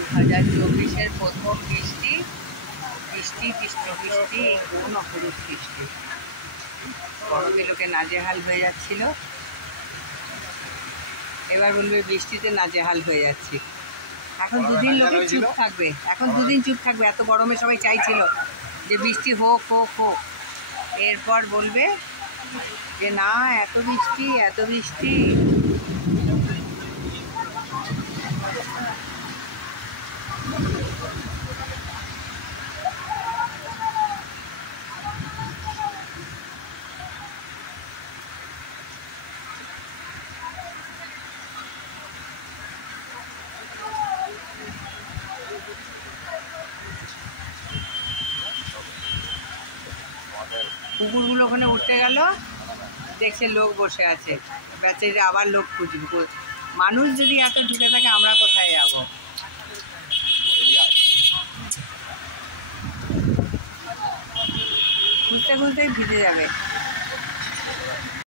2024-এর প্রথম বৃষ্টি বৃষ্টি কৃষ্ণ বৃষ্টি, কোন অপরূপ বৃষ্টি। গরমে লোকে নাজেহাল হয়ে যাচ্ছিল, এবার বলবে বৃষ্টিতে নাজেহাল হয়ে যাচ্ছি। এখন দুদিন লোকে চুপ থাকবে, এখন দুদিন চুপ থাকবে। এত গরমে সবাই চাইছিল যে বৃষ্টি হোক হোক হোক, এরপর বলবে যে না এত বৃষ্টি এত বৃষ্টি। কুকুরগুলো ওখানে উঠতে গেল, দেখছে লোক বসে আছে, বেচারিরা আবার লোক খুঁজবে। মানুষ যদি এত ঢুকে থাকে আমরা কোথায় যাব? খুঁজতে খুঁজতেই ভিজে যাবে।